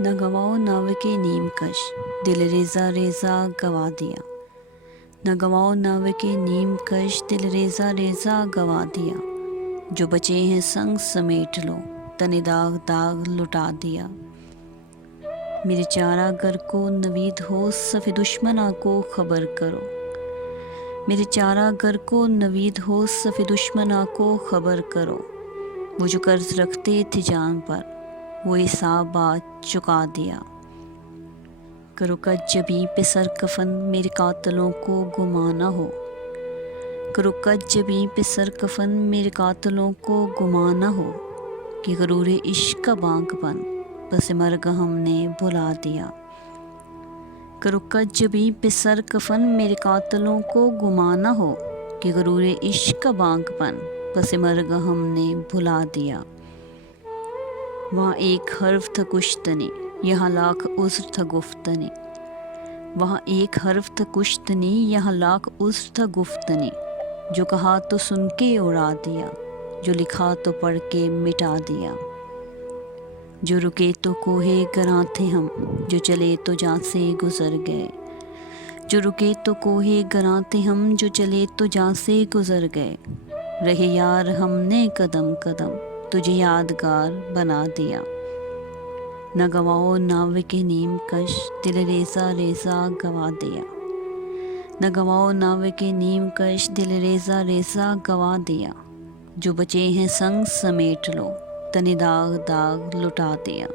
نہ گواؤ ناو کے نیم کش، دل ریزہ ریزہ گوا دیا۔ نہ گواؤ ناو کے نیم کش، دل ریزہ ریزہ گوا دیا۔ جو بچے ہیں سنگ سمیٹ لو، تن داغ داغ لٹا دیا۔ میرے چارہ گر کو نوید ہو، صف دشمناں کو خبر کرو۔ میرے چارہ گر کو نوید ہو، صف دشمناں کو خبر کرو۔ وہ جو قرض رکھتے تھے جان پر، وہ حساب آج چکا دیا۔ کرو کج جبیں پہ سر کفن، میرے قاتلوں کو گماں نہ ہو۔ کرو کج جبیں پہ سر کفن، میرے قاتلوں کو گماں نہ ہو، کہ غرور عشق کا بانک بن پس مرگ ہم نے بھلا دیا۔ کرو کج جبیں پہ سر کفن، میرے قاتلوں کو گماں نہ ہو، کہ غرور عشق کا بانک بن پس مرگ ہم نے بھلا دیا۔ وہاں ایک حرف تھا کشتنی، یہاں لاکھ عذر تھا گفتنی۔ وہاں ایک حرف تھا کشتنی، یہاں لاکھ عذر تھا گفتنی۔ جو کہا تو سن کے اڑا دیا، جو لکھا تو پڑھ کے مٹا دیا۔ جو رکے تو کوہ گراں تھے ہم، جو چلے تو جاں سے گزر گئے۔ جو رکے تو کوہ گراں تھے ہم، جو چلے تو جاں سے گزر گئے۔ رہے یار ہم نے قدم قدم، تجھے یادگار بنا دیا۔ نہ گواؤ ناو کے نیم کش، دل ریزہ ریزہ گوا دیا۔ نہ گواؤ ناو کے نیم کش، دل ریزہ ریزہ گوا دیا۔ جو بچے ہیں سنگ سمیٹ لو، تن داغ داغ لٹا دیا۔